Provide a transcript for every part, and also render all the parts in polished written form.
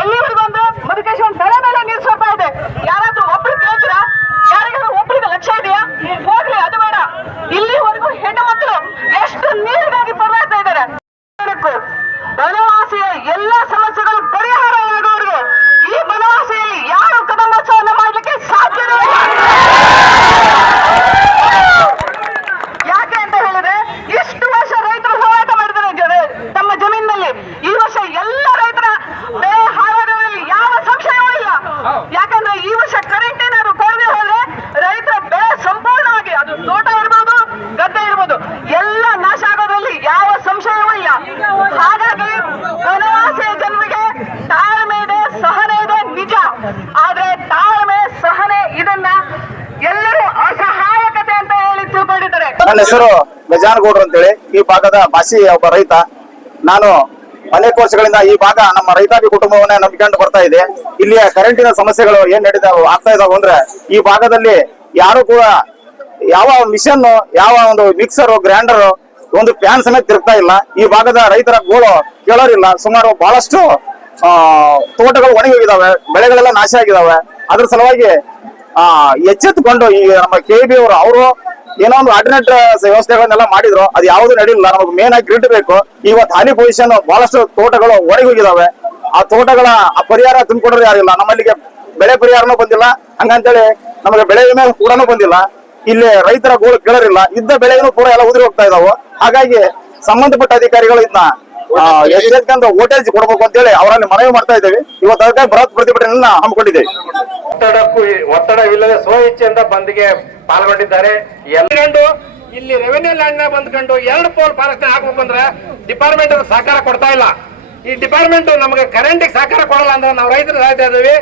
ಎಲ್ಲಿವರೆಗೂ ಅಂದ್ರೆ ಮಧುಕೇಶ್ವರ ತಲೆ ಮೇಲೆ ನೀರು ಸೋರ್ತಾ ಇದೆ. ಯಾರಾದ್ರೂ ಒಬ್ರು ಕೇಳ್ತೀರಾ? ಯಾರಿಗಾದ್ರೂ ಒಬ್ರಿಗೆ ಲಕ್ಷ್ಯ ಇದೆಯಾ? ಹೋಗ್ಲಿ, ಅದು ಬೇಡ. ಇಲ್ಲಿವರೆಗೂ ಹೆಣ್ಣು ಮಕ್ಕಳು ಎಷ್ಟು ನೀರಿಗಾಗಿ ಪರದಾಡ್ತಾ ಇದ್ದಾರೆ. ಬನವಾಸಿಯ ಎಲ್ಲ ಸಮಸ್ಯೆಗಳು ಪರಿಹಾರ ಆಗುವವರೆಗೂ ಈ ಬನವಾಸಿಯಲ್ಲಿ ಯಾರು ಕದಂಬೋತ್ಸವವನ್ನು ಮಾಡಲಿಕ್ಕೆ ಸಾಧ್ಯವಿಲ್ಲ. ಯಾಕೆ ಅಂತ ಹೇಳಿದ್ರೆ ಇಷ್ಟು ವರ್ಷ ರೈತರು ಹೋರಾಟ ಮಾಡಿದ್ದಾರೆ ತಮ್ಮ ಜಮೀನಿನಲ್ಲಿ. ಈ ವರ್ಷ ಎಲ್ಲ ರೈತರ ಬೆಳೆ ಹಾಳಾಗುವುದರಲ್ಲಿ ಯಾವ ಸಂಶಯವೂ ಇಲ್ಲ. ಯಾಕಂದ್ರೆ ಈ ವರ್ಷ ಕರೆಂಟ್ ಏನಾದ್ರು ಕೊಡದೆ ಹೋದ್ರೆ ರೈತರ ಬೆಳೆ ಸಂಪೂರ್ಣವಾಗಿ, ಅದು ತೋಟ ಇರ್ಬೋದು, ಗದ್ದೆ ಇರ್ಬೋದು, ಎಲ್ಲ ನಾಶ ಆಗೋದ್ರಲ್ಲಿ ಯಾವ ಸಂಶಯವೂ ಇಲ್ಲ. ಹಾಗಾಗಿ ಬನವಾಸಿಯ ಜನರಿಗೆ ತಾಳ್ಮೆ ಇದೆ, ಸಹನೆ ಇದೆ ನಿಜ. ಆದ್ರೆ ತಾಳ್ಮೆ, ಸಹನೆ ಇದನ್ನ ಎಲ್ಲರೂ ಅಸಹಾಯಕತೆ ಅಂತ ಹೇಳಿ ತಿಳ್ಕೊಂಡಿದ್ದಾರೆ. ನನ್ನ ಹೆಸರು ಗಜಾನಗೌಡ್ರು ಅಂತೇಳಿ, ಈ ಭಾಗದ ಭಾಷಿ ಒಬ್ಬ ರೈತ. ನಾನು ಅನೇಕ ವರ್ಷಗಳಿಂದ ಈ ಭಾಗ ನಮ್ಮ ರೈತಾಪಿ ಕುಟುಂಬವನ್ನೇ ನಂಬಿಕೊಂಡು ಬರ್ತಾ ಇದೆ. ಇಲ್ಲಿಯ ಕರೆಂಟಿನ ಸಮಸ್ಯೆಗಳು ಏನ್ ಆಗ್ತಾ ಇದಾವೆ ಅಂದ್ರೆ, ಈ ಭಾಗದಲ್ಲಿ ಯಾರು ಕೂಡ ಯಾವ ಮಿಷನ್, ಯಾವ ಒಂದು ಮಿಕ್ಸರ್, ಗ್ರೈಂಡರ್, ಒಂದು ಫ್ಯಾನ್ ಸಮೇತ ತಿರುಗ್ತಾ ಇಲ್ಲ. ಈ ಭಾಗದ ರೈತರ ಗೋಳು ಕೇಳೋರಿಲ್ಲ. ಸುಮಾರು ಬಹಳಷ್ಟು ತೋಟಗಳು ಒಣಗಿ ಹೋಗಿದಾವೆ, ಬೆಳೆಗಳೆಲ್ಲ ನಾಶ ಆಗಿದಾವೆ. ಅದ್ರ ಸಲುವಾಗಿ ಎಚ್ಚೆತ್ತುಕೊಂಡು ಈ ನಮ್ಮ KEB ಅವರು ಏನೋ ಒಂದು ಆಲ್ಟರ್ನೇಟ್ ವ್ಯವಸ್ಥೆಗಳನ್ನೆಲ್ಲ ಮಾಡಿದ್ರು. ಅದು ಯಾವ್ದು ನಡೀಲಿಲ್ಲ. ನಮಗೆ ಮೇನ್ ಆಗಿ ಗ್ರಿಡ್ ಬೇಕು. ಇವತ್ತು ಹಾಲಿ ಪೊಸಿಷನ್ ಬಹಳಷ್ಟು ತೋಟಗಳು ಒಣಗಿ ಹೋಗಿದಾವೆ. ಆ ತೋಟಗಳ ಪರಿಹಾರ ತುಂಬಿಕೊಡೋರು ಯಾರಿಲ್ಲ. ನಮ್ಮಲ್ಲಿಗೆ ಬೆಳೆ ಪರಿಹಾರನೂ ಬಂದಿಲ್ಲ, ಹಂಗಂತೇಳಿ ನಮಗೆ ಬೆಳೆ ವಿಮೆ ಕೂಡ ಬಂದಿಲ್ಲ. ಇಲ್ಲಿ ರೈತರ ಗೋಳು ಕೇಳೋರಿಲ್ಲ. ಇದ್ದ ಬೆಳೆಗೂ ಪೂರ ಎಲ್ಲ ಉದುರಿ ಹೋಗ್ತಾ ಇದಾವೆ. ಹಾಗಾಗಿ ಸಂಬಂಧಪಟ್ಟ ಅಧಿಕಾರಿಗಳು ಇದನ್ನ ಎಚ್ಚೆತ್ಕೊಂಡು ವೋಟೇಜ್ ಕೊಡ್ಬೇಕು ಅಂತೇಳಿ ಅವರಲ್ಲಿ ಮನವಿ ಮಾಡ್ತಾ ಇದ್ದೇವೆ. ಇವತ್ತು ಅದಕ್ಕೆ ಬೃಹತ್ ಪ್ರತಿಭಟನೆಯನ್ನ ಹಮ್ಮಿಕೊಂಡಿದ್ದೇವೆ. ಒತ್ತಡವಿಲ್ಲದೆ ಸ್ವ ಇಚ್ಛೆಯಿಂದ ಬಂದ್ಗೆ ಪಾಲ್ಗೊಂಡಿದ್ದಾರೆ. ಇಲ್ಲಿ ರೆವೆನ್ಯೂ ಲ್ಯಾಂಡ್ ನ ಬಂದ್ಕೊಂಡು 2 ಪೋಲ್ ಫಾರೆಸ್ಟ್ ಹಾಕ್ಬೇಕು ಅಂದ್ರೆ ಡಿಪಾರ್ಟ್ಮೆಂಟ್ ಸಹಕಾರ ಕೊಡ್ತಾ ಇಲ್ಲ. ಈ ಡಿಪಾರ್ಟ್ಮೆಂಟ್ ನಮಗೆ ಕರೆಂಟ್ ಸಹಕಾರ ಕೊಡಲ್ಲ ಅಂದ್ರೆ ನಾವು ರೈತರು ಸಾಯ್ತಾ ಇದ್ದೀವಿ.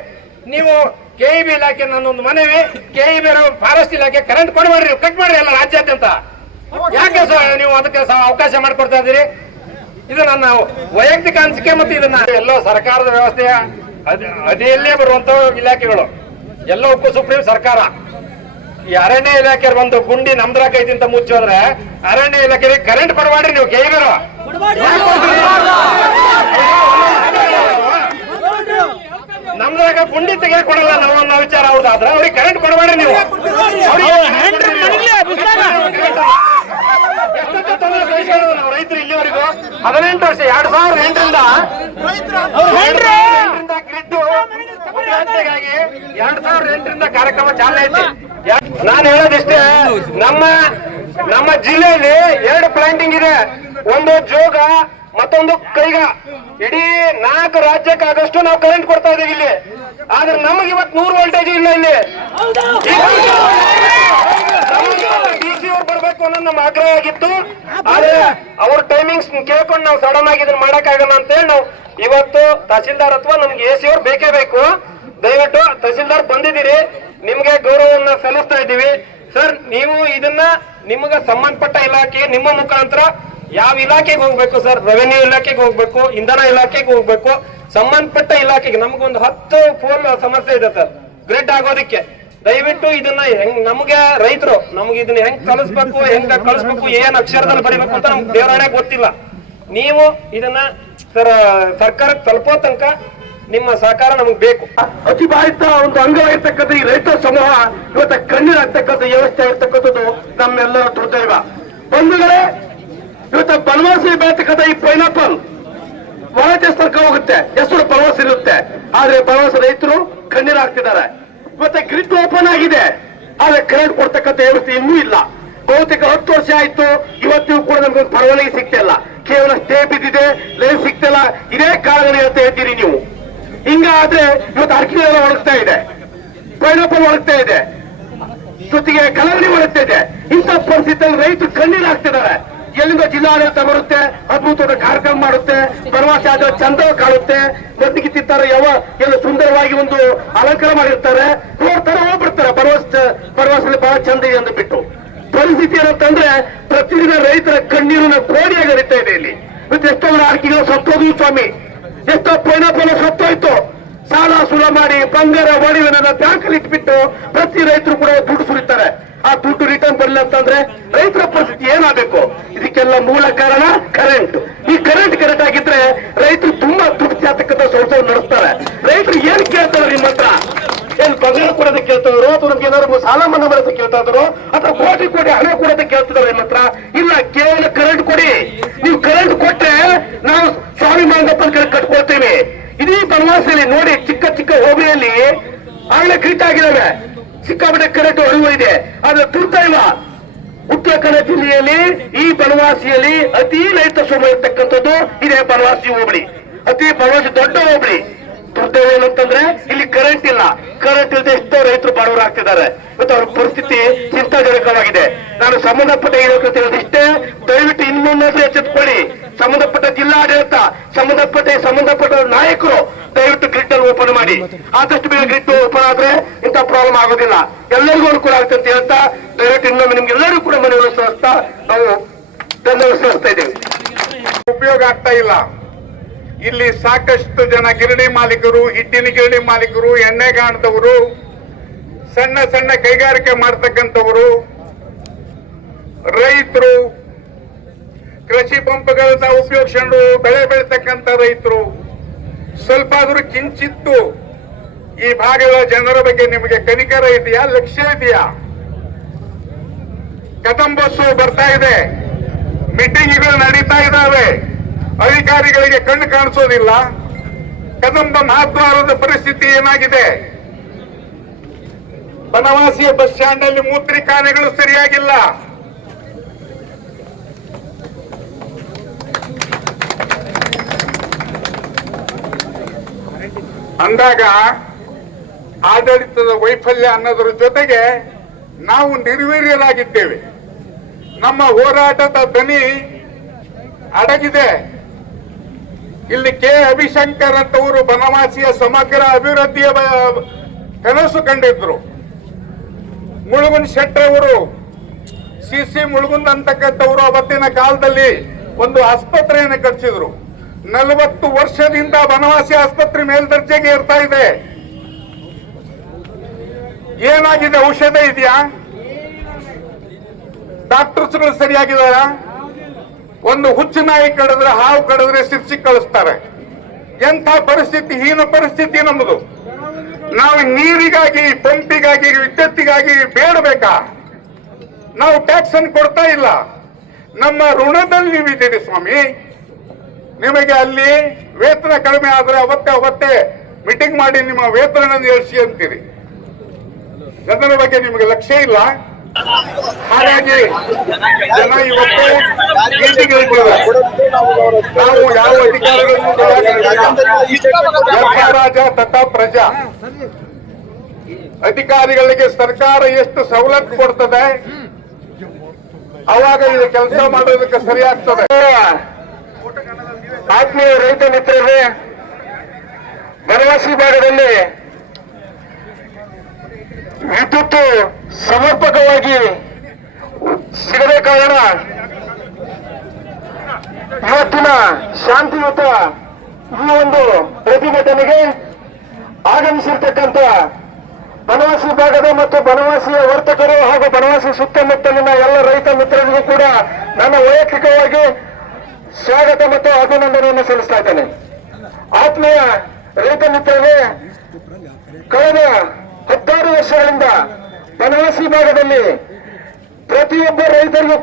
ನೀವು KEB ಇಲಾಖೆ ನನ್ನೊಂದು ಮನವಿ, KEB ಫಾರೆಸ್ಟ್ ಇಲಾಖೆ ಕರೆಂಟ್ ಕೊಡಬೇಡ್ರಿ, ಕಟ್ ಮಾಡ್ರಿ ಎಲ್ಲ ರಾಜ್ಯಾದ್ಯಂತ. ಯಾಕೆ ನೀವು ಅದಕ್ಕೆ ಅವಕಾಶ ಮಾಡಿಕೊಡ್ತಾ ಇದ್ದೀರಿ? ಇದು ನನ್ನ ವೈಯಕ್ತಿಕ ಅನಿಸಿಕೆ. ಮತ್ತು ಇದನ್ನ ಎಲ್ಲೋ ಸರ್ಕಾರದ ವ್ಯವಸ್ಥೆಯ ಅಡಿಯಲ್ಲೇ ಬರುವಂತ ಇಲಾಖೆಗಳು ಎಲ್ಲವಕ್ಕೂ ಸುಪ್ರೀಂ ಸರ್ಕಾರ. ಈ ಅರಣ್ಯ ಇಲಾಖೆ ಒಂದು ಗುಂಡಿ ನಮ್ದ್ರಾಗ ಐತಿಂತ ಮುಚ್ಚೋದ್ರೆ ಅರಣ್ಯ ಇಲಾಖೆಗೆ ಕರೆಂಟ್ ಕೊಡಬೇಡ್ರಿ ನೀವು. KEB ನಮ್ದ್ರಾಗ ಗುಂಡಿ ತೆಗಿಯಕ್ ಕೊಡಲ್ಲ ನಾವು ವಿಚಾರ ಹೌದಾದ್ರೆ ಅವ್ರಿಗೆ ಕರೆಂಟ್ ಕೊಡಬೇಡ್ರಿ ನೀವು. ನಾವು ರೈತರು ಇಲ್ಲಿವರೆಗೂ 18 ವರ್ಷ 2008ರಿಂದ ಗ್ರಿಡ್ ಉತ್ಪಾದನೆಗಾಗಿ 2008ರಿಂದ ಕಾರ್ಯಕ್ರಮ ಚಾಲನೆ ಐತಿ. ನಾನು ಹೇಳೋದಿಷ್ಟೇ, ನಮ್ಮ ಜಿಲ್ಲೆಯಲ್ಲಿ 2 ಪ್ಲಾಂಟಿಂಗ್ ಇದೆ. ಒಂದು ಜೋಗ, ಮತ್ತೊಂದು ಕೈಗ. ಇಡೀ 4 ರಾಜ್ಯಕ್ಕಾಗಷ್ಟು ನಾವು ಕರೆಂಟ್ ಕೊಡ್ತಾ ಇದೀವಿ ಇಲ್ಲಿ. ಆದ್ರೆ ನಮಗೆ ಇವತ್ತು 100 ವೋಲ್ಟೇಜ್ ಇಲ್ಲ ಇಲ್ಲಿ. DC ಅವ್ರು ಬರ್ಬೇಕು ಅನ್ನೋದು ನಮ್ಮ ಆಗ್ರಹ ಆಗಿತ್ತು. ಆದ್ರೆ ಅವ್ರ ಟೈಮಿಂಗ್ಸ್ ಕೇಳ್ಕೊಂಡು ನಾವು ಸಡನ್ ಆಗಿ ಇದನ್ನ ಮಾಡಕ್ಕಾಗಲ್ಲ ಅಂತೇಳಿ ನಾವು ಇವತ್ತು ತಹಸೀಲ್ದಾರ್ ಅಥವಾ ನಮ್ಗೆ AC ಅವ್ರು ಬೇಕೇ ಬೇಕು. ದಯವಿಟ್ಟು ತಹಸೀಲ್ದಾರ್ ಬಂದಿದ್ದೀರಿ, ನಿಮ್ಗೆ ಗೌರವವನ್ನ ಸಲ್ಲಿಸ್ತಾ ಇದ್ದೀವಿ. ಸರ್, ನೀವು ಇದನ್ನ ನಿಮ್ಗೆ ಸಂಬಂಧಪಟ್ಟ ಇಲಾಖೆ ನಿಮ್ಮ ಮುಖಾಂತರ ಯಾವ ಇಲಾಖೆಗೆ ಹೋಗ್ಬೇಕು ಸರ್? ರೆವೆನ್ಯೂ ಇಲಾಖೆಗೆ ಹೋಗ್ಬೇಕು, ಇಂಧನ ಇಲಾಖೆಗೆ ಹೋಗ್ಬೇಕು, ಸಂಬಂಧಪಟ್ಟ ಇಲಾಖೆಗೆ. ನಮಗೊಂದು 10 ಪೋಲ್ ಸಮಸ್ಯೆ ಇದೆ ಸರ್ ಗ್ರಿಡ್ ಆಗೋದಕ್ಕೆ. ದಯವಿಟ್ಟು ಇದನ್ನ ನಮ್ಗೆ ರೈತರು ನಮ್ಗೆ ಇದನ್ನ ಹೆಂಗ್ ಕಳಿಸ್ಬೇಕು, ಹೆಂಗ ಕಳಿಸ್ಬೇಕು, ಏನ್ ಅಕ್ಷರದಲ್ಲಿ ಬರೀಬೇಕು ಅಂತ ನಮ್ಗೆ ದೇವರಾಣೆ ಗೊತ್ತಿಲ್ಲ. ನೀವು ಇದನ್ನ ಸರ್ಕಾರಕ್ಕೆ ತಲುಪೋ ತನಕ ನಿಮ್ಮ ಸಹಕಾರ ನಮ್ಗೆ ಬೇಕು. ಅತಿಭಾರಿತ ಒಂದು ಅಂಗವಾಗಿರ್ತಕ್ಕಂಥ ಈ ರೈತ ಸಮೂಹ ಇವತ್ತ ಕಣ್ಣೀರಾಗ್ತಕ್ಕಂಥ ವ್ಯವಸ್ಥೆ ಇರ್ತಕ್ಕಂಥದ್ದು ನಮ್ಮೆಲ್ಲರ ದುರ್ದೈವ. ಬಂಧುಗಳೇ, ಇವತ್ತ ಬನವಾಸಿ ಬೆಳತಕ್ಕಂಥ ಈ ಪೈನಾಪಲ್ ಹೊರ ದೇಶಕ್ಕೆ ಹೋಗುತ್ತೆ, ಹೆಸರು ಬನವಾಸ ಇರುತ್ತೆ. ಆದ್ರೆ ಬನವಾಸ ರೈತರು ಕಣ್ಣೀರಾಗ್ತಿದ್ದಾರೆ. ಇವತ್ತ ಗ್ರಿಡ್ ಓಪನ್ ಆಗಿದೆ, ಆದ್ರೆ ಕರೆಂಟ್ ಕೊಡ್ತಕ್ಕಂಥ ವ್ಯವಸ್ಥೆ ಇನ್ನೂ ಇಲ್ಲ. ಬಹುತೇಕ 10 ವರ್ಷ ಆಯ್ತು, ಇವತ್ತಿಗೂ ಕೂಡ ನಮ್ಗೆ ಪರವಾನಗಿ ಸಿಗ್ತಾ ಇಲ್ಲ. ಕೇವಲ ಸ್ಟೇ ಬಿದ್ದಿದೆ, ಲೈನ್ ಸಿಗ್ತಿಲ್ಲ. ಇದೇ ಕಾರಣಗಳು ಹೇಳ್ತಾ ಇದ್ದೀರಿ ನೀವು. ಹಿಂಗಾದ್ರೆ ಇವತ್ತು ಅರ್ಕಿನೆಲ್ಲ ಒಣಗ್ತಾ ಇದೆ, ಪೈನಾಪಲ್ ಒಣಗ್ತಾ ಇದೆ, ಜೊತೆಗೆ ಕಲ್ಲಂಗಡಿ ಒಣಗ್ತಾ ಇದೆ. ಇಂಥ ಪರಿಸ್ಥಿತಿಯಲ್ಲಿ ರೈತರು ಕಣ್ಣೀರಾಗ್ತಿದ್ದಾರೆ. ಎಲ್ಲಿಂದ ಜಿಲ್ಲಾಡಳಿತ ಬರುತ್ತೆ, ಅದ್ಭುತವಾದ ಕಾರ್ಯಕ್ರಮ ಮಾಡುತ್ತೆ, ಬನವಾಸಿ ಆದ ಚಂದ ಕಾಣುತ್ತೆ, ನದಿಗೆ ತಿಂತಾರೆ, ಎಲ್ಲ ಸುಂದರವಾಗಿ ಒಂದು ಅಲಂಕಾರ ಮಾಡಿರ್ತಾರೆ, ನೋಡ್ತಾರೆ, ಹೋಗ್ಬಿಡ್ತಾರೆ. ಬನವಾಸಲ್ಲಿ ಬಹಳ ಚಂದ ಇದೆ ಅಂತ ಬಿಟ್ಟು ಪರಿಸ್ಥಿತಿ ಏನಂತಂದ್ರೆ ಪ್ರತಿದಿನ ರೈತರ ಕಣ್ಣೀರಿನ ಕೋಡಿಯಾಗಿ ಹರಿತಾ ಇದೆ ಇಲ್ಲಿ. ಮತ್ತೆ ಎಷ್ಟೋ ಆರ್ಕಿಗಳು ಸತ್ತೋದು ಸ್ವಾಮಿ, ಎಷ್ಟೋ ಪೈನಾಪಲ್ ಸತ್ತೋಯ್ತು. ಸಾಲ ಸುಲ ಮಾಡಿ ಬಂಗಾರ ಒಡವೆನ ಬ್ಯಾಂಕಲ್ಲಿ ಇಟ್ಬಿಟ್ಟು ಪ್ರತಿ ರೈತರು ಕೂಡ ದುಡ್ಡು ಸುರಿತಾರೆ. ಆ ದುಡ್ಡು ರಿಟರ್ನ್ ಬರಲಿಲ್ಲ ಅಂತಂದ್ರೆ ರೈತರ ಪರಿಸ್ಥಿತಿ ಏನಾಗಬೇಕು? ಇದಕ್ಕೆ ಇದಕ್ಕೆಲ್ಲ ಮೂಲ ಕಾರಣ ಕರೆಂಟ್. ಈ ಕರೆಂಟ್ ಆಗಿದ್ರೆ ರೈತರು ತುಂಬಾ ತೃಪ್ತಿ ಆಗ್ತಕ್ಕಂಥ ಸಂಸಾರ ನಡೆಸ್ತಾರೆ. ರೈತರು ಏನ್ ಕೇಳ್ತಾರೆ ನಿಮ್ಮ ಹತ್ರ? ಏನ್ ಬಂಗಾರ ಕೊಡೋದಕ್ಕೆ ಕೇಳ್ತಾರೋ ಅಥವಾ ನಮ್ಗೆ ಏನಾದ್ರು ಸಾಲ ಮನ್ನಾ ಮಾಡೋದಕ್ಕೆ ಕೇಳ್ತಾ ಇದಾರೋ ಅಥವಾ ಕೋಟಿ ಕೋಟಿ ಹಣ ಕೊಡೋದಕ್ಕೆ ಕೇಳ್ತಿದಾರೆ ನಿಮ್ಮ ಹತ್ರ? ಇಲ್ಲ, ಕೇವಲ ಕರೆಂಟ್ ಕೊಡಿ. ನೀವು ಕರೆಂಟ್ ಕೊಟ್ರೆ ನಾವು ಸ್ವಾಮಿ ಮಾಂಗಪ್ಪನ ಕಡೆ ಕಟ್ಕೊಳ್ತೇವೆ. ಇಡೀ ಬನವಾಸಿಯಲ್ಲಿ ನೋಡಿ, ಚಿಕ್ಕ ಚಿಕ್ಕ ಹೋಬಳಿಯಲ್ಲಿ ಆಗ್ಲೇ ಕ್ರೀಟ್ ಆಗಿದ್ದಾವೆ, ಸಿಕ್ಕಾಪಟ್ಟೆ ಕರೆಂಟ್ ಅರಿವು ಇದೆ. ಆದ್ರೆ ದುರ್ದೈವ ಉತ್ತರ ಕನ್ನಡ ಜಿಲ್ಲೆಯಲ್ಲಿ ಈ ಬನವಾಸಿಯಲ್ಲಿ ಅತಿ ರೈತ ಶ್ರಮ ಇರ್ತಕ್ಕಂಥದ್ದು ಇದೇ ಬನವಾಸಿ ಹೋಬಳಿ. ಅತಿ ಬನವಾಸಿ ದೊಡ್ಡ ಹೋಬಳಿ. ದುರ್ದೈವ ಏನಂತಂದ್ರೆ ಇಲ್ಲಿ ಕರೆಂಟ್ ಇಲ್ಲ. ಕರೆಂಟ್ ಇಲ್ಲದೆ ಎಷ್ಟೋ ರೈತರು ಬಡವರಾಗ್ತಿದ್ದಾರೆ. ಇವತ್ತು ಅವ್ರ ಪರಿಸ್ಥಿತಿ ಚಿಂತಾಜನಕವಾಗಿದೆ. ನಾನು ಸಂಬಂಧಪಟ್ಟ ಇಷ್ಟೇ, ದಯವಿಟ್ಟು ಇನ್ನೊಂದಾದ್ರೂ ಎಚ್ಚೆತ್ತುಕೊಳ್ಳಿ. ಸಂಬಂಧಪಟ್ಟ ಜಿಲ್ಲಾಡಳಿತ, ಸಂಬಂಧಪಟ್ಟ ನಾಯಕರು ದಯವಿಟ್ಟು ಗ್ರಿಡ್ ಅನ್ನು ಓಪನ್ ಮಾಡಿ. ಆದಷ್ಟು ಬೇಗ ಗ್ರಿಡ್ ಓಪನ್ ಆದ್ರೆ ಇಂಥ ಪ್ರಾಬ್ಲಮ್ ಆಗೋದಿಲ್ಲ, ಎಲ್ಲರಿಗೂ ಅನುಕೂಲ ಆಗುತ್ತೆ ಅಂತ ಹೇಳ್ತಾ ದಯವಿಟ್ಟು ಇನ್ನೊಮ್ಮೆ ನಿಮ್ಗೆಲ್ಲರಿಗೂ ಕೂಡ ಮನವಿ ಸಲ್ಲಿಸ್ತಾ ನಾವು ಧನ್ಯವಾದ ಸಲ್ಲಿಸ್ತಾ ಇದ್ದೇವೆ. ಉಪಯೋಗ ಆಗ್ತಾ ಇಲ್ಲ. ಇಲ್ಲಿ ಸಾಕಷ್ಟು ಜನ ಗಿರಣಿ ಮಾಲೀಕರು, ಹಿಟ್ಟಿನ ಗಿರಣಿ ಮಾಲೀಕರು, ಎಣ್ಣೆಗಾಣದವರು, ಸಣ್ಣ ಸಣ್ಣ ಕೈಗಾರಿಕೆ ಮಾಡ್ತಕ್ಕಂಥವರು, ರೈತರು, ಕೃಷಿ ಪಂಪ್ಗಳನ್ನ ಉಪಯೋಗಿಸಿಕೊಂಡು ಬೆಳೆ ಬೆಳೀತಕ್ಕಂಥ ರೈತರು, ಸ್ವಲ್ಪ ಆದ್ರೂ ಕಿಂಚಿತ್ತು ಈ ಭಾಗದ ಜನರ ಬಗ್ಗೆ ನಿಮಗೆ ಕನಿಕರ ಇದೆಯಾ? ಲಕ್ಷ್ಯ ಇದೆಯಾ? ಕದಂಬಸ್ಸು ಬರ್ತಾ ಇದೆ, ಮೀಟಿಂಗ್ಗಳು ನಡೀತಾ ಇದ್ದಾವೆ, ಅಧಿಕಾರಿಗಳಿಗೆ ಕಣ್ಣು ಕಾಣಿಸೋದಿಲ್ಲ. ಕದಂಬ ಮಹಾದ್ವಾರದ ಪರಿಸ್ಥಿತಿ ಏನಾಗಿದೆ? ಬನವಾಸಿಯ ಬಸ್ ಸ್ಟ್ಯಾಂಡ್ ಅಲ್ಲಿ ಮೂತ್ರಿಕಾನೆಗಳು ಸರಿಯಾಗಿಲ್ಲ. ಅಂದಾಗ ಆಡಳಿತದ ವೈಫಲ್ಯ ಅನ್ನೋದ್ರ ಜೊತೆಗೆ ನಾವು ನಿರ್ವೀರ್ಯರಾಗಿದ್ದೇವೆ. ನಮ್ಮ ಹೋರಾಟದ ದನಿ ಅಡಗಿದೆ. ಇಲ್ಲಿ ಕೆ ಅಭಿಶಂಕರ್ ಅಂತವರು ಬನವಾಸಿಯ ಸಮಗ್ರ ಅಭಿವೃದ್ಧಿಯ ಕನಸು ಕಂಡಿದ್ರು. ಮುಳುಗುಂದ್ ಶೆಟ್ಟರ್ ಅವರು, ಸಿ ಮುಳುಗುಂದ್ ಅಂತಕ್ಕಂಥವರು ಅವತ್ತಿನ ಕಾಲದಲ್ಲಿ ಒಂದು ಆಸ್ಪತ್ರೆಯನ್ನು ಕಟ್ಟಿಸಿದ್ರು. 40 ವರ್ಷದಿಂದ ಬನವಾಸಿ ಆಸ್ಪತ್ರೆ ಮೇಲ್ದರ್ಜೆಗೆ ಇರ್ತಾ ಇದೆ. ಏನಾಗಿದೆ? ಔಷಧ ಇದೆಯಾ? ಡಾಕ್ಟರ್ಸ್ಗಳು ಸರಿಯಾಗಿದಾರ? ಒಂದು ಹುಚ್ಚು ನಾಯಿ ಕಡಿದ್ರೆ, ಹಾವು ಕಡಿದ್ರೆ ಸಿರ್ಸಿ ಕಳಿಸ್ತಾರೆ. ಎಂಥ ಪರಿಸ್ಥಿತಿ, ಹೀನ ಪರಿಸ್ಥಿತಿ ನಮ್ಮದು. ನಾವು ನೀರಿಗಾಗಿ, ಪಂಪಿಗಾಗಿ, ವಿದ್ಯುತ್ತಿಗಾಗಿ ಬೇಡಬೇಕಾ? ನಾವು ಟ್ಯಾಕ್ಸ್ ಅನ್ನು ಕೊಡ್ತಾ ಇಲ್ಲ. ನಮ್ಮ ಋಣದಲ್ಲಿ ನೀವಿದ್ದೀರಿ ಸ್ವಾಮಿ. ನಿಮಗೆ ಅಲ್ಲಿ ವೇತನ ಕಡಿಮೆ ಆದ್ರೆ ಅವತ್ತೇ ಮೀಟಿಂಗ್ ಮಾಡಿ ನಿಮ್ಮ ವೇತನ ಇಳಿಸಿ ಅಂತೀರಿ. ಜನರ ಬಗ್ಗೆ ನಿಮಗೆ ಲಕ್ಷ್ಯ ಇಲ್ಲ. ಹಾಗಾಗಿ ಜನ ಇವತ್ತು ನಾವು ಯಾವ ಅಧಿಕಾರಿಗಳನ್ನು ರಾಜ ತಥಾ ಪ್ರಜಾ. ಅಧಿಕಾರಿಗಳಿಗೆ ಸರ್ಕಾರ ಎಷ್ಟು ಸವಲತ್ತು ಕೊಡ್ತದೆ ಅವಾಗ ಇದು ಕೆಲಸ ಮಾಡೋದಕ್ಕೆ ಸರಿ ಆಗ್ತದೆ. ಆತ್ಮೀಯ ರೈತ ಮಿತ್ರರೇ, ಬನವಾಸಿ ಭಾಗದಲ್ಲಿ ವಿದ್ಯುತ್ ಸಮರ್ಪಕವಾಗಿ ಸಿಗದ ಕಾರಣ ಇವತ್ತಿನ ಶಾಂತಿಯುತ ಈ ಒಂದು ಪ್ರತಿಭಟನೆಗೆ ಆಗಮಿಸಿರ್ತಕ್ಕಂಥ ಬನವಾಸಿ ಭಾಗದ ಮತ್ತು ಬನವಾಸಿಯ ವರ್ತಕರು ಹಾಗೂ ಬನವಾಸಿ ಸುತ್ತಮುತ್ತಲಿನ ಎಲ್ಲ ರೈತ ಮಿತ್ರರಿಗೂ ಕೂಡ ನನ್ನ ವೈಯಕ್ತಿಕವಾಗಿ ಸ್ವಾಗತ ಮತ್ತು ಅಭಿನಂದನೆಯನ್ನು ಸಲ್ಲಿಸ್ತಾ ಇದ್ದೇನೆ. ಆತ್ಮೀಯ ರೈತ ಮಿತ್ರರೇ, ಕಳೆದ 16 ವರ್ಷಗಳಿಂದ ಬನವಾಸಿ ಭಾಗದಲ್ಲಿ ಪ್ರತಿಯೊಬ್ಬ ರೈತರು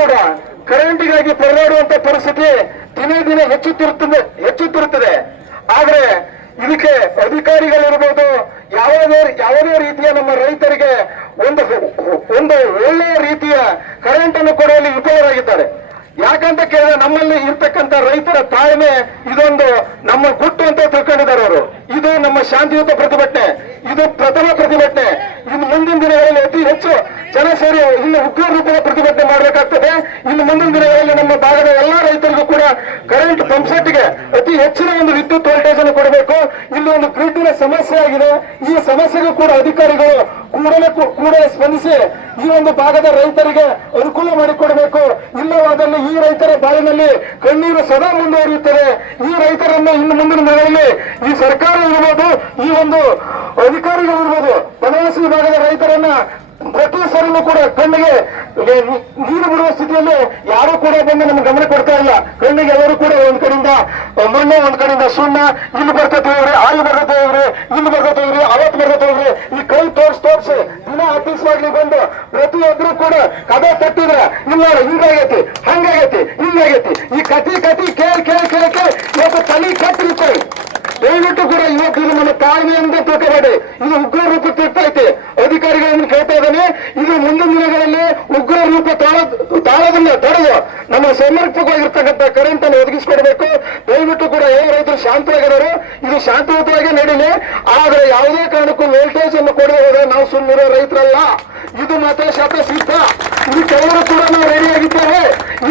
ಕೂಡ ಕರೆಂಟಿಗಾಗಿ ಪರದಾಡುವಂತ ಪರಿಸ್ಥಿತಿ ದಿನೇ ದಿನೇ ಹೆಚ್ಚುತ್ತಿರುತ್ತದೆ. ಆದ್ರೆ ಇದಕ್ಕೆ ಅಧಿಕಾರಿಗಳಿರ್ಬೋದು, ಯಾವುದೇ ರೀತಿಯ ನಮ್ಮ ರೈತರಿಗೆ ಒಂದು ಒಳ್ಳೆಯ ರೀತಿಯ ಕರೆಂಟ್ ಅನ್ನು ಕೊಡುವಲ್ಲಿ ವಿಫಲರಾಗಿದ್ದಾರೆ. ಯಾಕಂತ ಕೇಳಿದ್ರೆ ನಮ್ಮಲ್ಲಿ ಇರ್ತಕ್ಕಂಥ ರೈತರ ತಾಳ್ಮೆ ಇದೊಂದು ನಮ್ಮ ಗುಟ್ಟು ಅಂತ ತಿಳ್ಕೊಂಡಿದ್ದಾರೆ ಅವರು. ಇದು ನಮ್ಮ ಶಾಂತಿಯುತ ಪ್ರತಿಭಟನೆ, ಇದು ಪ್ರಥಮ ಪ್ರತಿಭಟನೆ. ಇನ್ನು ಮುಂದಿನ ದಿನಗಳಲ್ಲಿ ಅತಿ ಹೆಚ್ಚು ಜನ ಸೇರಿ ಇನ್ನು ಉಗ್ರ ರೂಪದ ಪ್ರತಿಭಟನೆ ಮಾಡಬೇಕಾಗ್ತದೆ. ಇನ್ನು ಮುಂದಿನ ದಿನಗಳಲ್ಲಿ ನಮ್ಮ ಭಾಗದ ಎಲ್ಲಾ ರೈತರಿಗೂ ಕೂಡ ಕರೆಂಟ್ ಪಂಪ್ಸೆಟ್ಗೆ ಅತಿ ಹೆಚ್ಚಿನ ಒಂದು ವಿದ್ಯುತ್ ವೋಲ್ಟೇಜ್ ಅನ್ನು ಕೊಡಬೇಕು. ಇಲ್ಲಿ ಒಂದು ಗ್ರಿಡ್ನ ಸಮಸ್ಯೆ ಆಗಿದೆ. ಈ ಸಮಸ್ಯೆಗೂ ಕೂಡ ಅಧಿಕಾರಿಗಳು ಕೂಡಲೇ ಸ್ಪಂದಿಸಿ ಈ ಒಂದು ಭಾಗದ ರೈತರಿಗೆ ಅನುಕೂಲ ಮಾಡಿಕೊಡಬೇಕು. ಇಲ್ಲವಾದಲ್ಲಿ ಈ ರೈತರ ಬಾಳಿನಲ್ಲಿ ಕಣ್ಣೀರು ಸದಾ ಮುಂದುವರಿಯುತ್ತದೆ. ಈ ರೈತರನ್ನು ಇನ್ನು ಮುಂದಿನ ದಿನಗಳಲ್ಲಿ ಈ ಸರ್ಕಾರ ಇರ್ಬೋದು, ಈ ಒಂದು ಅಧಿಕಾರಿಗಳು ಇರ್ಬೋದು, ಬನವಾಸಿ ಭಾಗದ ರೈತರನ್ನ ಪ್ರತಿ ಸರಿನೂ ಕೂಡ ಕಣ್ಣಿಗೆ ನೀರು ಬಿಡುವ ಸ್ಥಿತಿಯಲ್ಲಿ ಯಾರು ಕೂಡ ಬಂದು ನಮ್ಗೆ ಗಮನ ಕೊಡ್ತಾ ಇಲ್ಲ. ಕಣ್ಣಿಗೆ ಎಲ್ಲರೂ ಕೂಡ ಒಂದ್ ಕಡೆಯಿಂದ ಮಣ್ಣು, ಒಂದ್ ಕಡೆಯಿಂದ ಸುಣ್ಣ, ಇಲ್ಲಿ ಬರ್ತೈತೆ ಹೋಗ್ರಿ, ಅಲ್ಲಿ ಬರ್ತೈತೆ ಹೋಗ್ರಿ, ಇಲ್ಲಿ ಬರ್ತೈತೆ ಹೋಗ್ರಿ, ಅವತ್ತು ಬರ್ತೈತೆ ಹೋಗ್ರಿ, ಈ ಕೈ ತೋರ್ಸಿ ದಿನ ಆಫೀಸ್ವಾಗ್ಲಿ ಬಂದು ಪ್ರತಿಯೊಬ್ರು ಕೂಡ ಕದ ತಟ್ಟಿದ್ರೆ ಇಲ್ಲ ಹಿಂಗಾಗೈತಿ, ಹಂಗಾಗೈತಿ, ಹಿಂಗಾಗೈತಿ, ಈ ಕತಿ ಕೇಳಿ ಇವತ್ತು ತಲೆ ಕಟ್ಟಿರ್ತಾರೆ. ದಯವಿಟ್ಟು ಕೂಡ ಇವತ್ತು ಇದು ನಮ್ಮ ತಾಳ್ಮೆಯಿಂದ ತಿಳ್ಕೊಬೇಡಿ. ಇದು ಉಗ್ರ ರೂಪ ತಿರ್ತೈತೆ. ಅಧಿಕಾರಿಗಳನ್ನು ಕೇಳ್ತಾ ಇದ್ದಾನೆ, ಇದು ಮುಂದಿನ ದಿನಗಳಲ್ಲಿ ಉಗ್ರ ರೂಪ ತಾಳೋದನ್ನ ತಡೆದು ನಮ್ಮ ಸಮರ್ಪಕವಾಗಿರ್ತಕ್ಕಂಥ ಕರೆಂಟ್ ಅನ್ನು ಒದಗಿಸಿಕೊಡ್ಬೇಕು. ದಯವಿಟ್ಟು ಕೂಡ ರೈತರು ಶಾಂತವಾಗಿರೋರು, ಇದು ಶಾಂತಯುತವಾಗಿ ನಡೀಲಿ. ಆದ್ರೆ ಯಾವುದೇ ಕಾರಣಕ್ಕೂ ವೋಲ್ಟೇಜ್ ಅನ್ನು ಕೊಡದೆ ಹೋದ್ರೆ ನಾವು ಸುಮ್ಮನಿರೋ ರೈತರಲ್ಲ. ಇದು ಮಾತ್ರ ಶತಸಿದ್ಧ. ಇದು ಕೆಲವರು ಕೂಡ ನಾವು ರೆಡಿಯಾಗಿದ್ದೇವೆ.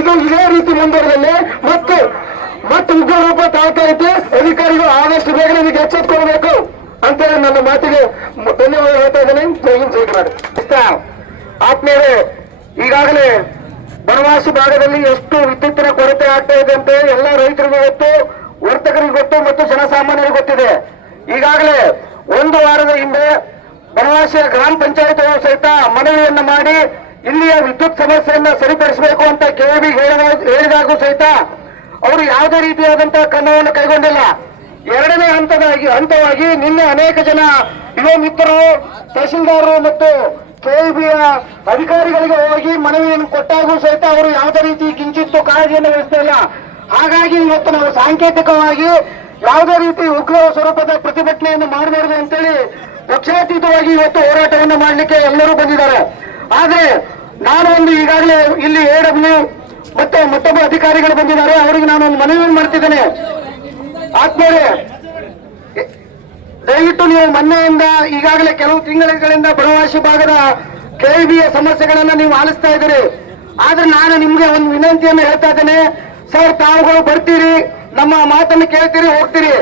ಇದು ಇದೇ ರೀತಿ ಮುಂದುವರೆದಲ್ಲಿ ಮತ್ತೆ ಉಗ್ರ ರೂಪ ತಾಳ್ತಾ ಐತೆ. ಅಧಿಕಾರಿಗಳು ಆದಷ್ಟು ಬೇಗನೆ ಇದಕ್ಕೆ ಎಚ್ಚೆತ್ಕೊಳ್ಬೇಕು ಅಂತೇಳಿ ನನ್ನ ಮಾತಿಗೆ ಧನ್ಯವಾದ ಹೇಳ್ತಾ ಇದ್ದೇನೆ. ಜೈ ಹಿಂದ್, ಜೈ ಕರ್ನಾಟಕ. ಆತ್ಮೀಯರೇ, ಈಗಾಗಲೇ ಬನವಾಸಿ ಭಾಗದಲ್ಲಿ ಎಷ್ಟು ವಿದ್ಯುತ್ತಿನ ಕೊರತೆ ಆಗ್ತಾ ಇದೆ ಅಂತ ಎಲ್ಲ ರೈತರಿಗೂ ಗೊತ್ತು, ವರ್ತಕರಿಗೆ ಗೊತ್ತು ಮತ್ತು ಜನಸಾಮಾನ್ಯರಿಗೆ ಗೊತ್ತಿದೆ. ಈಗಾಗಲೇ ಒಂದು ವಾರದ ಹಿಂದೆ ಬನವಾಸಿಯ ಗ್ರಾಮ ಪಂಚಾಯತ್ ಸಹಿತ ಮನವಿಯನ್ನ ಮಾಡಿ ಇಲ್ಲಿಯ ವಿದ್ಯುತ್ ಸಮಸ್ಯೆಯನ್ನ ಸರಿಪಡಿಸಬೇಕು ಅಂತ ಕೆವಿ ಹೇಳಿದಾಗೂ ಸಹಿತ ಅವರು ಯಾವುದೇ ರೀತಿಯಾದಂತಹ ಕ್ರಮವನ್ನು ಕೈಗೊಂಡಿಲ್ಲ. ಎರಡನೇ ಹಂತವಾಗಿ ನಿನ್ನೆ ಅನೇಕ ಜನ ಯುವ ಮಿತ್ರರು, ತಹಶೀಲ್ದಾರರು ಮತ್ತು ಕೆಇಬಿಯ ಅಧಿಕಾರಿಗಳಿಗೆ ಹೋಗಿ ಮನವಿಯನ್ನು ಕೊಟ್ಟಾಗೂ ಸಹಿತ ಅವರು ಯಾವುದೇ ರೀತಿ ಕಿಂಚಿತ್ತು ಕಾಳಜಿಯನ್ನು ವಹಿಸ್ತಾ ಇಲ್ಲ. ಹಾಗಾಗಿ ಇವತ್ತು ನಾವು ಸಾಂಕೇತಿಕವಾಗಿ ಯಾವುದೇ ರೀತಿ ಉಗ್ರ ಸ್ವರೂಪದ ಪ್ರತಿಭಟನೆಯನ್ನು ಮಾಡಬಾರದು ಅಂತೇಳಿ ಪಕ್ಷಾತೀತವಾಗಿ ಇವತ್ತು ಹೋರಾಟವನ್ನು ಮಾಡಲಿಕ್ಕೆ ಎಲ್ಲರೂ ಬಂದಿದ್ದಾರೆ. ಆದ್ರೆ ನಾನು ಈಗಾಗಲೇ ಇಲ್ಲಿ AW ಮತ್ತೆ ಮತ್ತೊಬ್ಬ ಅಧಿಕಾರಿಗಳು ಬಂದಿದ್ದಾರೆ, ಅವರಿಗೆ ನಾನು ಒಂದು ಮನವಿಯನ್ನು ಮಾಡ್ತಿದ್ದೇನೆ. ಆತ್ಮೀಯರೇ, ದಯವಿಟ್ಟು ನೀವು ಮೊನ್ನೆಯಿಂದ ಈಗಾಗಲೇ ಕೆಲವು ತಿಂಗಳಿಂದ ಬನವಾಸಿ ಭಾಗದ ಕೆಇಬಿಯ ಸಮಸ್ಯೆಗಳನ್ನ ನೀವು ಆಲಿಸ್ತಾ ಇದ್ದೀರಿ. ಆದ್ರೆ ನಾನು ನಿಮ್ಗೆ ಒಂದು ವಿನಂತಿಯನ್ನು ಹೇಳ್ತಾ ಇದ್ದೇನೆ. ಸರ್, ತಾವುಗಳು ಬರ್ತೀರಿ, ನಮ್ಮ ಮಾತನ್ನು ಕೇಳ್ತೀರಿ, ಹೋಗ್ತೀರಿ.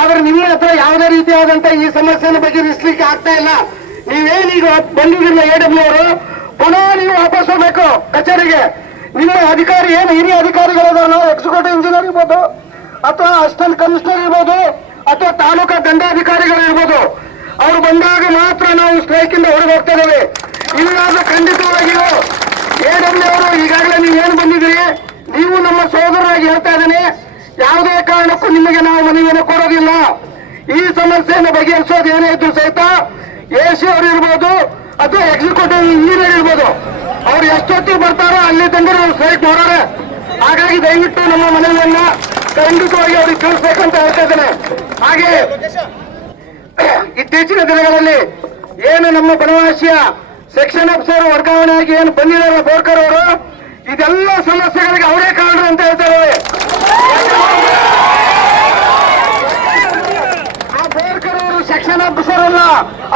ಆದ್ರೆ ನಿಮ್ಮ ಹತ್ರ ಯಾವುದೇ ರೀತಿಯಾದಂತ ಈ ಸಮಸ್ಯೆಯನ್ನು ಬಗೆಹರಿಸಲಿಕ್ಕೆ ಆಗ್ತಾ ಇಲ್ಲ. ನೀವೇನೀಗ ಬಂದಿದ್ದೀರಿ AW ಅವರು, ಪುನಃ ನೀವು ವಾಪಸ್ ಹೋಗ್ಬೇಕು ಕಚೇರಿಗೆ. ನಿಮ್ಮ ಅಧಿಕಾರಿ ಏನು ಹಿರಿಯ ಅಧಿಕಾರಿಗಳಿದಾರ, ಎಕ್ಸಿಕ್ಯೂಟಿವ್ ಇಂಜಿನಿಯರ್ ಇರ್ಬೋದು, ಅಥವಾ ಅಸಿಸ್ಟೆಂಟ್ ಕಮಿಷನರ್ ಇರ್ಬೋದು, ಅಥವಾ ತಾಲೂಕಾ ದಂಡಾಧಿಕಾರಿಗಳು ಇರ್ಬೋದು, ಅವರು ಬಂದಾಗ ಮಾತ್ರ ನಾವು ಸ್ಟ್ರೈಕ್ ಇಂದ ಹೊರಗೆ ಹೋಗ್ತಾ ಇದ್ದೇವೆ. ಇಲ್ಲಾದ್ರೂ ಖಂಡಿತವಾಗಿಯೂ AW ಅವರು ಈಗಾಗಲೇ ನೀವೇನು ಬಂದಿದ್ದೀರಿ, ನೀವು ನಮ್ಮ ಸೋದರರಾಗಿ ಹೇಳ್ತಾ ಇದ್ದೇನೆ, ಯಾವುದೇ ಕಾರಣಕ್ಕೂ ನಿಮಗೆ ನಾವು ಮನವಿಯನ್ನು ಕೊಡೋದಿಲ್ಲ. ಈ ಸಮಸ್ಯೆಯನ್ನು ಬಗೆಹರಿಸೋದು ಏನೇ ಇದ್ರು ಸಹಿತ AC ಅವರು ಇರ್ಬೋದು ಅಥವಾ ಎಕ್ಸಿಕ್ಯೂಟಿವ್ ಇಂಜಿನಿಯರ್ ಇರ್ಬೋದು, ಅವ್ರು ಎಷ್ಟೊತ್ತಿಗೆ ಬರ್ತಾರೋ ಅಲ್ಲಿ ತಂದ್ರೆ ನಾವು ಸ್ಟ್ರೈಕ್ ಮಾಡೋರೆ. ಹಾಗಾಗಿ ದಯವಿಟ್ಟು ನಮ್ಮ ಮನವಿಯನ್ನ ಖಂಡಿತವಾಗಿ ಅವ್ರಿಗೆ ತಿಳಿಸ್ಬೇಕಂತ ಹೇಳ್ತಾ ಇದ್ದೇನೆ. ಹಾಗೆ ಇತ್ತೀಚಿನ ದಿನಗಳಲ್ಲಿ ಏನು ನಮ್ಮ ಬನವಾಸಿಯ ಸೆಕ್ಷನ್ ಆಫೀಸರ್ ವರ್ಗಾವಣೆಯಾಗಿ ಏನು ಬಂದಿದ್ದಾರೆ ಬೋರ್ಕರ್ ಅವರು, ಇದೆಲ್ಲ ಸಮಸ್ಯೆಗಳಿಗೆ ಅವರೇ ಕಾರಣ ಅಂತ ಹೇಳ್ತಾರೆ. ಆ ಬೋರ್ಕರ್ ಅವರು ಸೆಕ್ಷನ್ ಆಫೀಸರ್ ಅಲ್ಲ,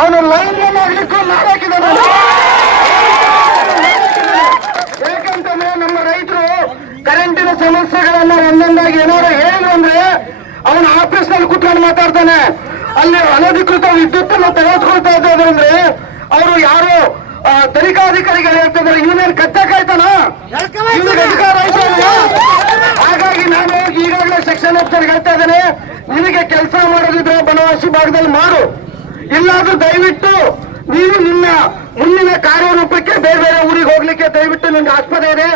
ಅವನು ಲೈನ್ ಮ್ಯಾನ್ ಆಗ್ಲಿಕ್ಕೂ ನಾರಾಕಿದ್ದಾನೆ. ಯಾಕಂತಂದ್ರೆ ನಮ್ಮ ರೈತರು ಕರೆಂಟಿನ ಸಮಸ್ಯೆಗಳನ್ನ ಒಂದೊಂದಾಗಿ ಏನಾದ್ರು ಹೇಳಿದ್ರು ಅಂದ್ರೆ ಅವನ ಆಫೀಸ್ ನಲ್ಲಿ ಕೂತ್ಕೊಂಡು ಮಾತಾಡ್ತಾನೆ. ಅಲ್ಲಿ ಅನಧಿಕೃತ ವಿದ್ಯುತ್ ಅನ್ನು ತೆಗೆದುಕೊಳ್ತಾ ಇದ್ದಾರೆ ಅಂದ್ರೆ ಅವರು ಯಾರು ತನಿಖಾಧಿಕಾರಿಗಳು ಹೇಳ್ತಿದ್ದಾರೆ, ಇವನೇನು ಕತ್ತೆ ಕಾಯ್ತಾನ, ಇವನಿಗೆ ಅಧಿಕಾರ ಆಯ್ತು. ಹಾಗಾಗಿ ನಾನು ಈಗಾಗಲೇ ಸೆಕ್ಷನ್ ಆಫೀಸರ್ ಹೇಳ್ತಾ ಇದ್ದೇನೆ, ನಿನಗೆ ಕೆಲಸ ಮಾಡೋದಿದ್ರೆ ಬನವಾಸಿ ಭಾಗದಲ್ಲಿ ಮಾಡು, ಇಲ್ಲಾದ್ರೂ ದಯವಿಟ್ಟು ನೀವು ನಿಮ್ಮ ಮುಂದಿನ ಕಾರ್ಯರೂಪಕ್ಕೆ ಬೇರೆ ಬೇರೆ ಊರಿಗೆ ಹೋಗ್ಲಿಕ್ಕೆ ದಯವಿಟ್ಟು ನಿಮ್ಗೆ ಆಸ್ಪತ್ರೆ ಇದೆ.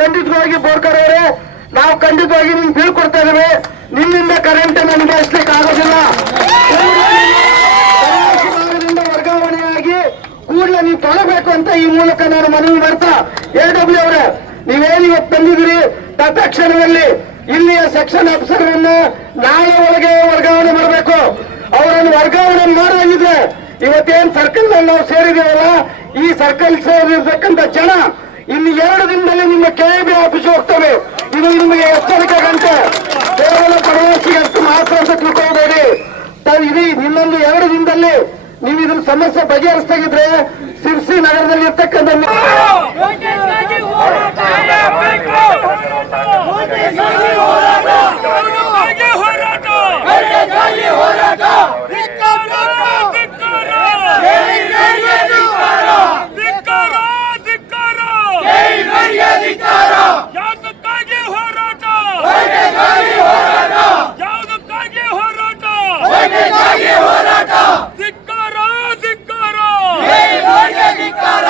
ಖಂಡಿತವಾಗಿ ಬೋರ್ಕರ್ ಅವರೇ, ನಾವು ಖಂಡಿತವಾಗಿ ನಿಮ್ಗೆ ಬೀಳ್ಕೊಡ್ತಾ ಇದ್ದೇವೆ. ನಿಮ್ಮಿಂದ ಕರೆಂಟ್ ಅನ್ನು ನಿಭಾಯಿಸ್ಲಿಕ್ಕೆ ಆಗೋದಿಲ್ಲ. ವರ್ಗಾವಣೆಯಾಗಿ ಕೂಡಲೇ ನೀವು ತೊಳಬೇಕು ಅಂತ ಈ ಮೂಲಕ ನಾನು ಮನವಿ ಮಾಡ್ತಾ, AW ಅವರೇ, ನೀವೇನು ಇವತ್ತು ಬಂದಿದ್ದೀರಿ, ತತ್ಕ್ಷಣದಲ್ಲಿ ಇಲ್ಲಿಯ ಸೆಕ್ಷನ್ ಆಫೀಸರ್ ನಾಳೆ ಒಳಗೆ ವರ್ಗಾವಣೆ ಮಾಡಬೇಕು. ಅವರನ್ನು ವರ್ಗಾವಣೆ ಮಾಡುವಂಗಿದೆ. ಇವತ್ತೇನು ಸರ್ಕಲ್ ನಲ್ಲಿ ನಾವು ಸೇರಿದೇವಲ್ಲ, ಈ ಸರ್ಕಲ್ ಸೇರಿರ್ತಕ್ಕಂಥ ಜನ ಇಲ್ಲಿ 2 ದಿನದಲ್ಲಿ ನಿಮ್ಮ KIB ಆಫೀಸ್ ಹೋಗ್ತವೆ. ಇದು ನಿಮಗೆ ಎಚ್ಚರಿಕೆ ಗಂಟೆ. ಕೇವಲ ಬನವಾಸಿಗೆ ಅಷ್ಟು ಮಾತ್ರ ಅಂತ ತಿಳ್ಕೊಬೇಡಿ. ಇದು ಇನ್ನೊಂದು 2 ದಿನದಲ್ಲಿ ನೀವು ಇದನ್ನ ಸಮಸ್ಯೆ ಬಗೆಹರಿಸ್ತಾಗಿದ್ರೆ ಸಿರ್ಸಿ ನಗರದಲ್ಲಿ ಇರ್ತಕ್ಕಂಥ ಧಿಕ್ಕಾರ